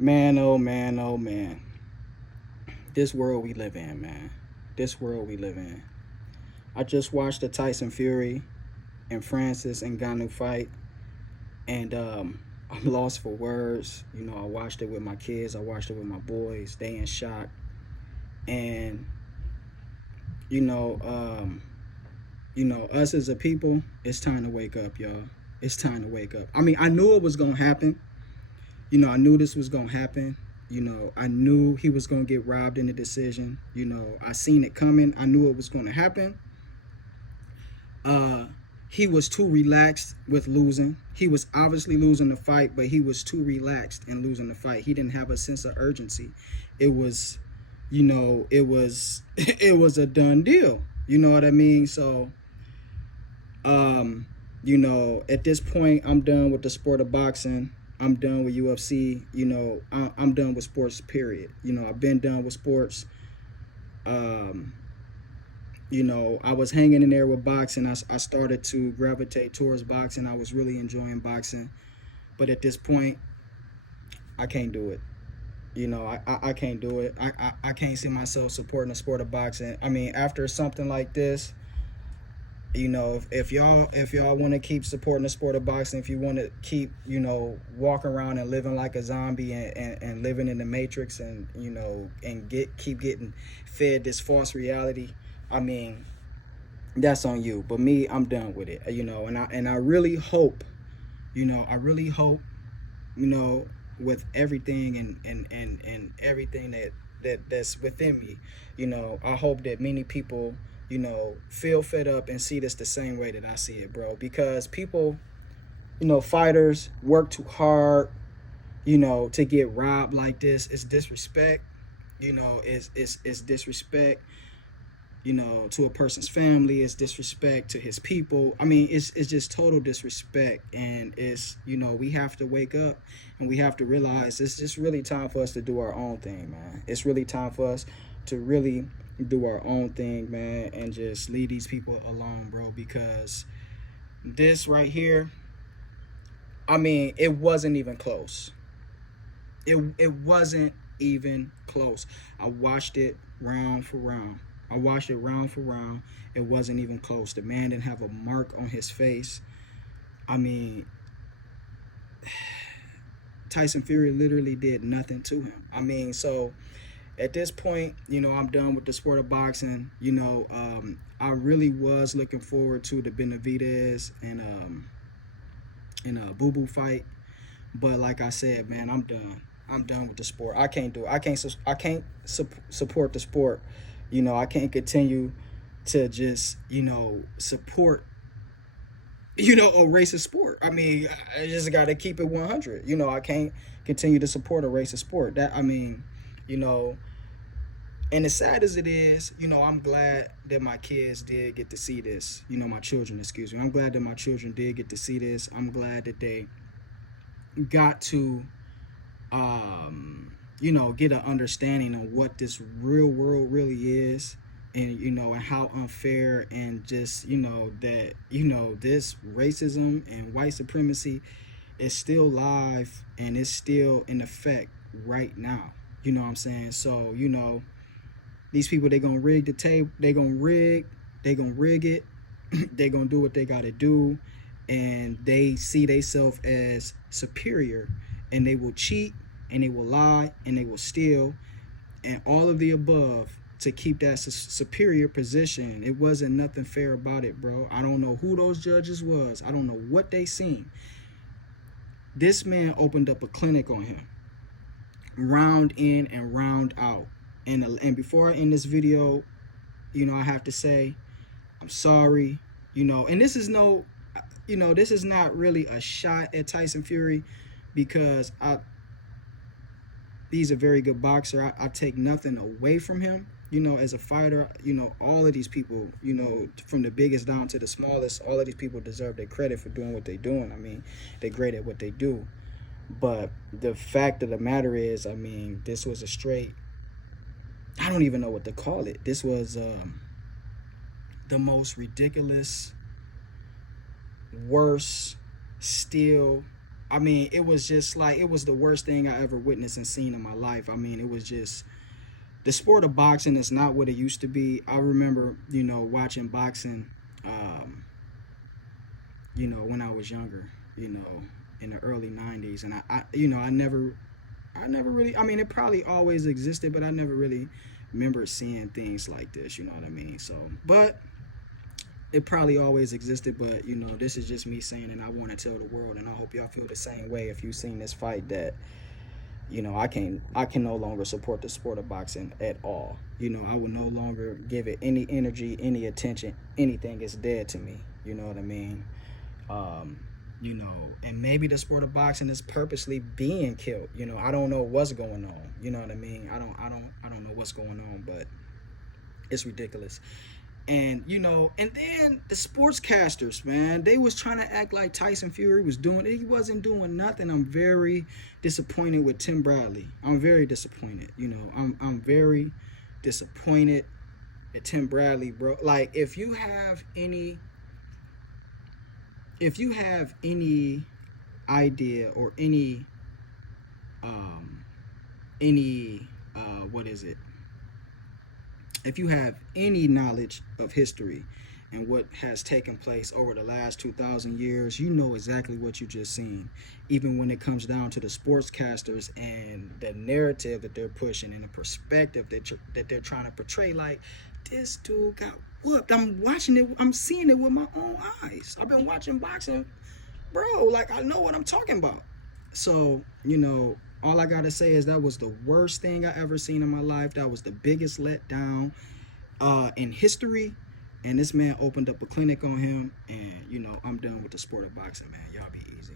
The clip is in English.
Man, oh man, oh man. This world we live in, man. This world we live in. I just watched the Tyson Fury and Francis Ngannou fight, and I'm lost for words. I watched it with my kids. I watched it with my boys. They in shock, and you know, um, us as a people, it's time to wake up, y'all. It's time to wake up. I mean, I knew it was gonna happen. I knew this was gonna happen. I knew he was gonna get robbed in the decision. I seen it coming. I knew it was gonna happen. Uh, he was too relaxed with losing. He was obviously losing the fight, but he was too relaxed in losing the fight. He didn't have a sense of urgency. It was, it was a done deal. You know what I mean? So, at this point, I'm done with the sport of boxing. I'm done with UFC. I'm done with sports. Period. I've been done with sports. Um, I was hanging in there with boxing. I started to gravitate towards boxing. I was really enjoying boxing, but at this point, I can't do it. I can't do it. I can't see myself supporting the sport of boxing. I mean, after something like this, if y'all want to keep supporting the sport of boxing, if you want to keep walking around and living like a zombie and living in the matrix, and and keep getting fed this false reality, I mean, that's on you. But me, I'm done with it. And I really hope, I really hope, you know with everything and everything that's within me, I hope that many people feel fed up and see this the same way that I see it, bro. Because people, fighters work too hard, to get robbed like this. It's disrespect. It's disrespect, to a person's family. It's disrespect to his people. I mean, it's just total disrespect. And we have to wake up, and we have to realize it's just really time for us to do our own thing, man. It's really time for us to really do our own thing, man, and just leave these people alone, bro. Because this right here, I mean, it wasn't even close. It wasn't even close. I watched it round for round. I watched it round for round. It wasn't even close. The man didn't have a mark on his face. I mean, Tyson Fury literally did nothing to him. I mean, so at this point, I'm done with the sport of boxing. I really was looking forward to the Benavidez and Boo Boo fight, but like I said, man, I'm done. I'm done with the sport. I can't do it. I can't support the sport. I can't continue to just support a racist sport. I mean, I just got to keep it 100. I can't continue to support a racist sport. That I mean, you know, and as sad as it is, I'm glad that my kids did get to see this. My children, excuse me. I'm glad that my children did get to see this. I'm glad that they got to get an understanding of what this real world really is, and and how unfair, and just that this racism and white supremacy is still live and it's still in effect right now. What I'm saying? So these people, they gonna rig the tape, they gonna rig it, they gonna do what they gotta do, and they see themselves as superior, and they will cheat, and they will lie, and they will steal, and all of the above to keep that superior position. It wasn't nothing fair about it, bro. I don't know who those judges was. I don't know what they seen. This man opened up a clinic on him, round in and round out. And before I end this video, I have to say I'm sorry. And this is no, this is not really a shot at Tyson Fury, because he's a very good boxer. I take nothing away from him, as a fighter. All of these people, from the biggest down to the smallest, all of these people deserve their credit for doing what they're doing. I mean, they're great at what they do. But the fact of the matter is, I mean, this was a straight, I don't even know what to call it. This was the most ridiculous, worst, still I mean, it was just like, it was the worst thing I ever witnessed and seen in my life. I mean, it was just, the sport of boxing is not what it used to be. I remember, watching boxing, um, when I was younger, in the early 90s. And I never really, I mean, it probably always existed, but I never really remember seeing things like this, you know what I mean? So, but it probably always existed, but this is just me saying, and I want to tell the world, and I hope y'all feel the same way if you've seen this fight, that I can no longer support the sport of boxing at all. I will no longer give it any energy, any attention. Anything is dead to me. You know what I mean? Um, and maybe the sport of boxing is purposely being killed. I don't know what's going on. You know what I mean? I don't know what's going on, but it's ridiculous. And then the sportscasters, man, they was trying to act like Tyson Fury was doing it. He wasn't doing nothing. I'm very disappointed with Tim Bradley. I'm very disappointed. I'm very disappointed at Tim Bradley, bro. Like, if you have any idea or any what is it? If you have any knowledge of history and what has taken place over the last 2,000 years, you know exactly what you just seen. Even when it comes down to the sportscasters and the narrative that they're pushing and the perspective that they're trying to portray, like, this dude got whooped. I'm watching it. I'm seeing it with my own eyes. I've been watching boxing, bro. Like, I know what I'm talking about. So, all I gotta say is that was the worst thing I ever seen in my life. That was the biggest letdown in history. And this man opened up a clinic on him. And, I'm done with the sport of boxing, man. Y'all be easy.